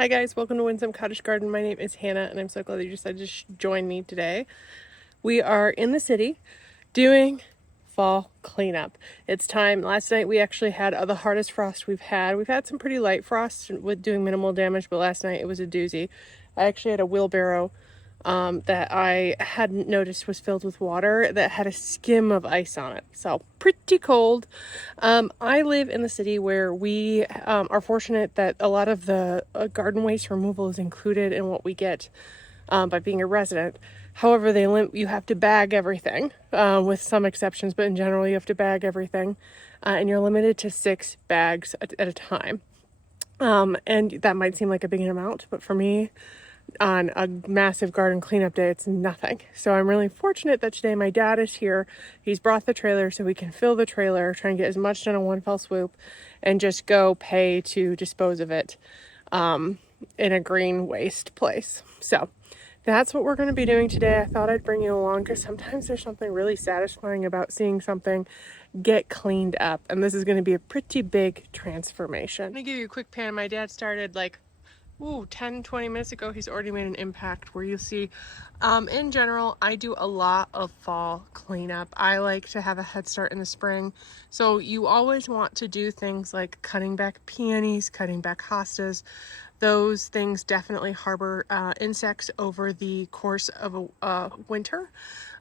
Hi guys, welcome to Winsome Cottage Garden. My name is Hannah and I'm so glad that you decided to join me today. We are in the city doing fall cleanup. It's time. Last night we actually had the hardest frost we've had. We've had some pretty light frosts with doing minimal damage, but last night it was a doozy. I actually had a wheelbarrow that I hadn't noticed was filled with water that had a skim of ice on it. So pretty cold. I live in the city where we are fortunate that a lot of the garden waste removal is included in what we get by being a resident. However, you have to bag everything with some exceptions, but in general you have to bag everything and you're limited to 6 bags at a time. And that might seem like a big amount, but for me, on a massive garden cleanup day, it's nothing. So I'm really fortunate that today my dad is here. He's brought the trailer so we can fill the trailer, try and get as much done in one fell swoop, and just go pay to dispose of it in a green waste place. So that's what we're going to be doing today. I thought I'd bring you along because sometimes there's something really satisfying about seeing something get cleaned up, and this is going to be a pretty big transformation. I'm going to give you a quick pan. My dad started 10-20 minutes ago. He's already made an impact where you see in general I do a lot of fall cleanup. I like to have a head start in the spring, so you always want to do things like cutting back peonies, cutting back hostas. Those things definitely harbor insects over the course of a winter.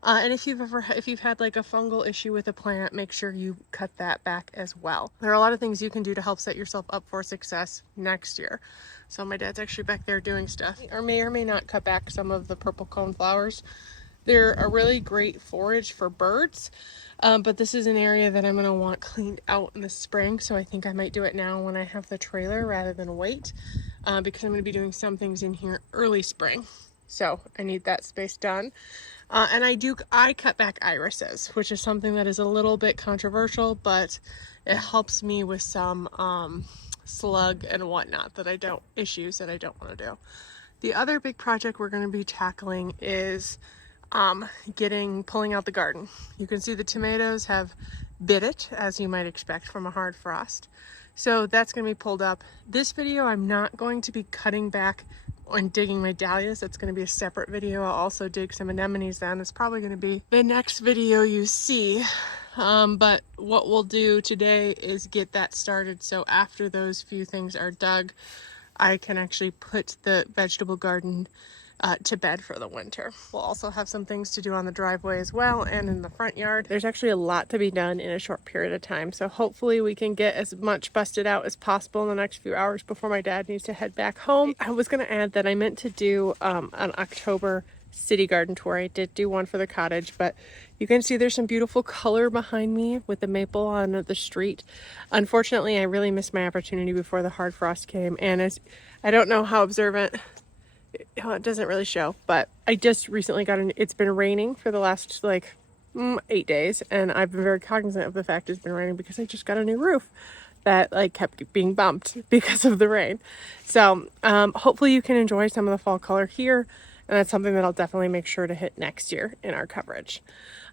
And if you've had like a fungal issue with a plant, make sure you cut that back as well. There are a lot of things you can do to help set yourself up for success next year. So my dad's actually back there doing stuff. Or may not cut back some of the purple cone flowers. They're a really great forage for birds, but this is an area that I'm going to want cleaned out in the spring, so I think I might do it now when I have the trailer rather than wait, because I'm going to be doing some things in here early spring. So I need that space done. And I cut back irises, which is something that is a little bit controversial, but it helps me with some slug and whatnot issues that I don't want to do. The other big project we're going to be tackling is pulling out the garden. You can see the tomatoes have bit it, as you might expect from a hard frost. So that's going to be pulled up. This video, I'm not going to be cutting back and digging my dahlias. That's going to be a separate video. I'll also dig some anemones then. It's probably going to be the next video you see. But what we'll do today is get that started. So after those few things are dug, I can actually put the vegetable garden to bed for the winter. We'll also have some things to do on the driveway as well and in the front yard. There's actually a lot to be done in a short period of time, so hopefully we can get as much busted out as possible in the next few hours before my dad needs to head back home. I was going to add that I meant to do an October city garden tour. I did do one for the cottage, but you can see there's some beautiful color behind me with the maple on the street. Unfortunately, I really missed my opportunity before the hard frost came, and I don't know how observant it doesn't really show, but I just recently it's been raining for the last 8 days, and I've been very cognizant of the fact it's been raining because I just got a new roof that kept being bumped because of the rain. So hopefully you can enjoy some of the fall color here, and that's something that I'll definitely make sure to hit next year in our coverage.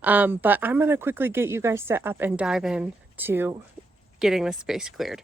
But I'm going to quickly get you guys set up and dive in to getting the space cleared.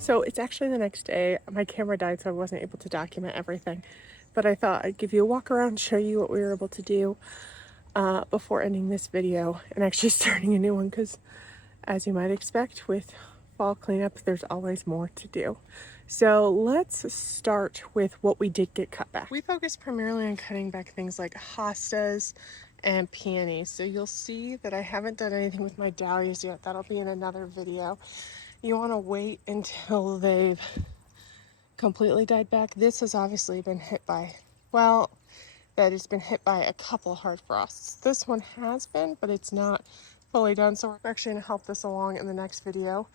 So it's actually the next day. My camera died, so I wasn't able to document everything. But I thought I'd give you a walk around, show you what we were able to do before ending this video and actually starting a new one, because as you might expect with fall cleanup, there's always more to do. So let's start with what we did get cut back. We focused primarily on cutting back things like hostas and peonies. So you'll see that I haven't done anything with my dahlias yet. That'll be in another video. You want to wait until they've completely died back. This has obviously been hit by, well, that it's been hit by a couple hard frosts. This one has been, but it's not fully done. So we're actually going to help this along in the next video.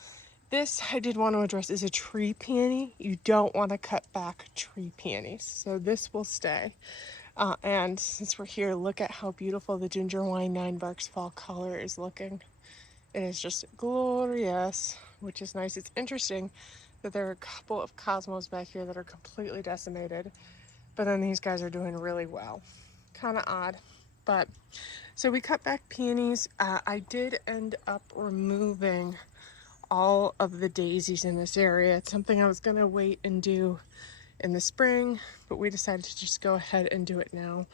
This I did want to address is a tree peony. You don't want to cut back tree peonies. So this will stay. And since we're here, look at how beautiful the ginger wine 9 barks fall color is looking. It is just glorious, which is nice. It's interesting that there are a couple of cosmos back here that are completely decimated, but then these guys are doing really well. Kind of odd, but so we cut back peonies. I did end up removing all of the daisies in this area. It's something I was going to wait and do in the spring, but we decided to just go ahead and do it now.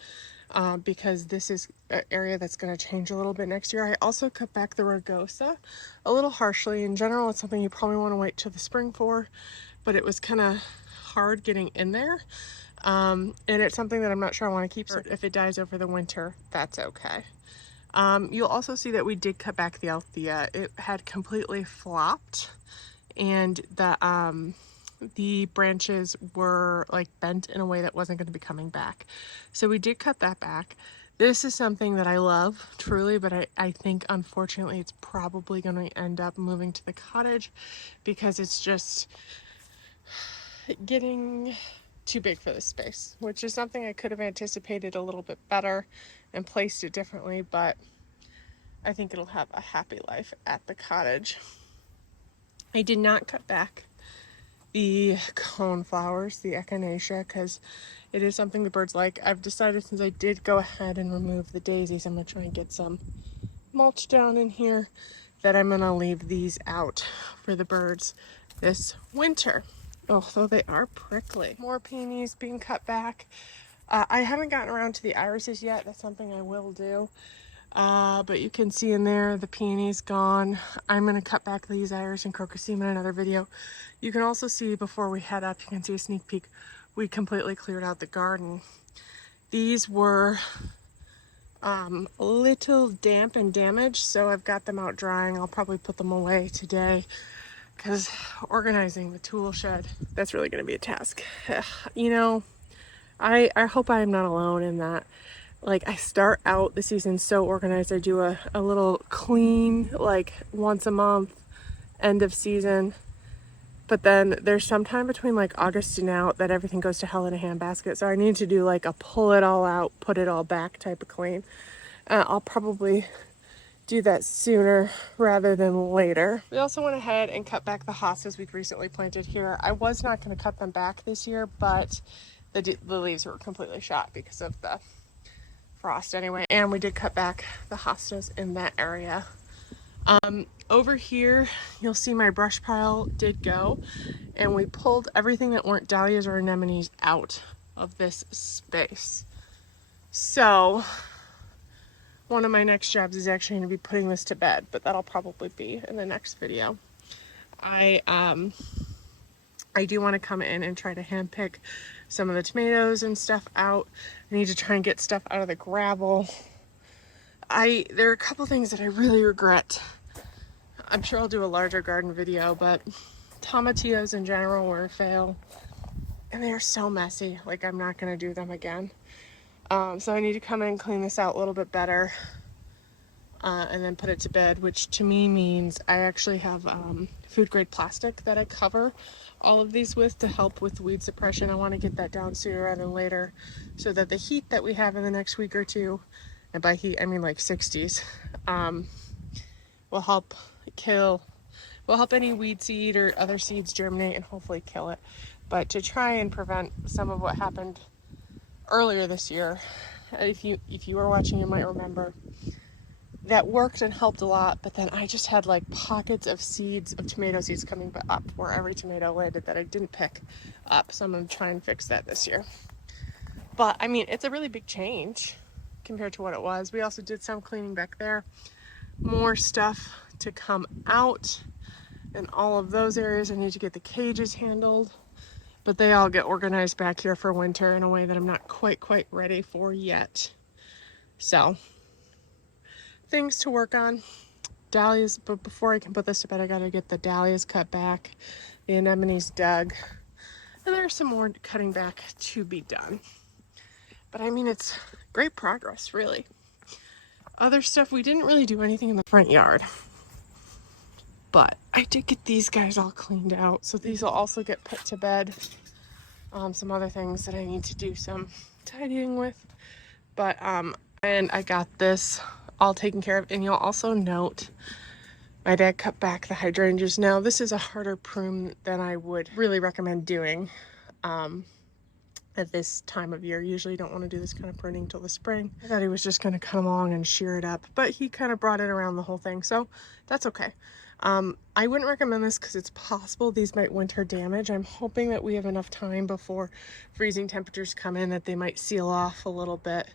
Because this is an area that's going to change a little bit next year. I also cut back the rugosa a little harshly. In general, it's something you probably want to wait till the spring for, but it was kind of hard getting in there. And it's something that I'm not sure I want to keep. So if it dies over the winter, that's okay. You'll also see that we did cut back the Althea. It had completely flopped, and the branches were like bent in a way that wasn't going to be coming back. So we did cut that back. This is something that I love truly, but I think unfortunately it's probably going to end up moving to the cottage because it's just getting too big for this space, which is something I could have anticipated a little bit better and placed it differently, but I think it'll have a happy life at the cottage. I did not cut back the cone flowers, the echinacea, because it is something the birds like. I've decided, since I did go ahead and remove the daisies, I'm going to try and get some mulch down in here, that I'm going to leave these out for the birds this winter. Although they are prickly. More peonies being cut back. I haven't gotten around to the irises yet. That's something I will do. But you can see in there the peonies gone. I'm going to cut back these iris and crocosema in another video. You can also see, before we head up, you can see a sneak peek, we completely cleared out the garden. These were a little damp and damaged, so I've got them out drying. I'll probably put them away today, because organizing the tool shed, that's really going to be a task. You know, I hope I am not alone in that. Like, I start out the season so organized. I do a little clean, like once a month, end of season. But then there's some time between like August and now that everything goes to hell in a handbasket. So I need to do like a pull it all out, put it all back type of clean. I'll probably do that sooner rather than later. We also went ahead and cut back the hostas we've recently planted here. I was not going to cut them back this year, but the leaves were completely shot because of the frost anyway. And we did cut back the hostas in that area. Over here, you'll see my brush pile did go, and we pulled everything that weren't dahlias or anemones out of this space. So one of my next jobs is actually going to be putting this to bed, but that'll probably be in the next video. I do want to come in and try to hand pick some of the tomatoes and stuff out. I need to try and get stuff out of the gravel. There are a couple things that I really regret. I'm sure I'll do a larger garden video, but tomatillos in general were a fail, and they are so messy. Like, I'm not going to do them again. So I need to come in and clean this out a little bit better, and then put it to bed, which to me means I actually have food grade plastic that I cover all of these with to help with weed suppression. I want to get that down sooner rather than later, so that the heat that we have in the next week or two, and by heat I mean like 60s, will help any weed seed or other seeds germinate and hopefully kill it. But to try and prevent some of what happened earlier this year, if you were watching, you might remember that worked and helped a lot, but then I just had like pockets of seeds of tomato seeds coming up where every tomato landed that I didn't pick up. So I'm going to try and fix that this year. But I mean, it's a really big change compared to what it was. We also did some cleaning back there. More stuff to come out in all of those areas. I need to get the cages handled, but they all get organized back here for winter in a way that I'm not quite ready for yet. So things to work on. Dahlias, but before I can put this to bed, I gotta get the dahlias cut back, the anemones dug, and there's some more cutting back to be done. But I mean, it's great progress, really. Other stuff, we didn't really do anything in the front yard, but I did get these guys all cleaned out, so these will also get put to bed. Some other things that I need to do some tidying with, but and I got this all taken care of. And you'll also note my dad cut back the hydrangeas. Now this is a harder prune than I would really recommend doing at this time of year. Usually you don't want to do this kind of pruning till the spring. I thought he was just going to come along and shear it up, but he kind of brought it around the whole thing, so that's okay. I wouldn't recommend this because it's possible these might winter damage. I'm hoping that we have enough time before freezing temperatures come in that they might seal off a little bit,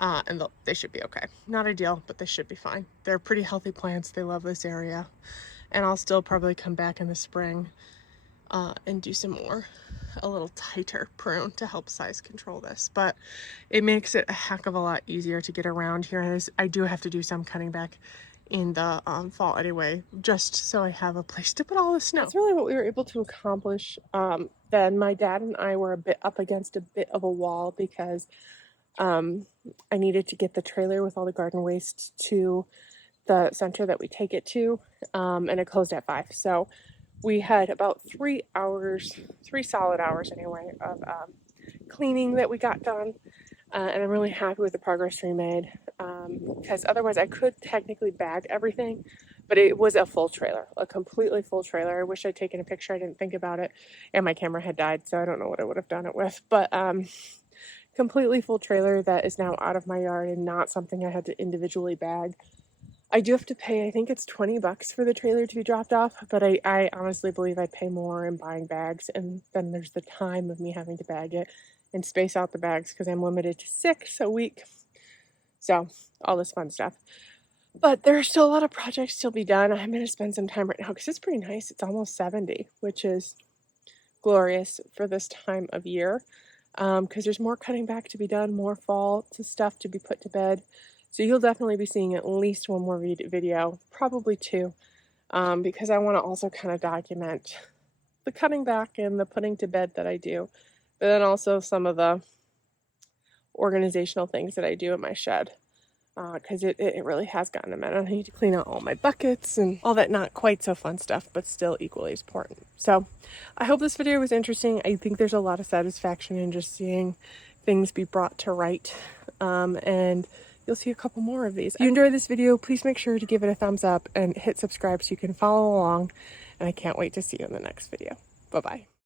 and they should be okay. Not ideal, but they should be fine. They're pretty healthy plants. They love this area, and I'll still probably come back in the spring and do some more, a little tighter prune to help size control this, but it makes it a heck of a lot easier to get around here. I do have to do some cutting back in the fall anyway, just so I have a place to put all the snow. That's really what we were able to accomplish. Then my dad and I were a bit up against a bit of a wall because I needed to get the trailer with all the garden waste to the center that we take it to, and it closed at 5. So we had about 3 solid hours anyway, of cleaning that we got done. And I'm really happy with the progress we made, because otherwise I could technically bag everything, but it was a full trailer, a completely full trailer. I wish I'd taken a picture. I didn't think about it, and my camera had died, so I don't know what I would have done it with. But completely full trailer that is now out of my yard and not something I had to individually bag. I do have to pay, I think it's $20 for the trailer to be dropped off, but I honestly believe I'd pay more in buying bags, and then there's the time of me having to bag it and space out the bags because I'm limited to 6 a week. So all this fun stuff. But there are still a lot of projects to be done. I'm going to spend some time right now because it's pretty nice. It's almost 70, which is glorious for this time of year, because there's more cutting back to be done, more fall stuff to be put to bed. So you'll definitely be seeing at least one more video, probably 2, because I want to also kind of document the cutting back and the putting to bed that I do, but then also some of the organizational things that I do in my shed, because it really has gotten a mess. I need to clean out all my buckets and all that not quite so fun stuff, but still equally as important. So I hope this video was interesting. I think there's a lot of satisfaction in just seeing things be brought to right, and you'll see a couple more of these. If you enjoyed this video, please make sure to give it a thumbs up and hit subscribe so you can follow along, and I can't wait to see you in the next video. Bye-bye.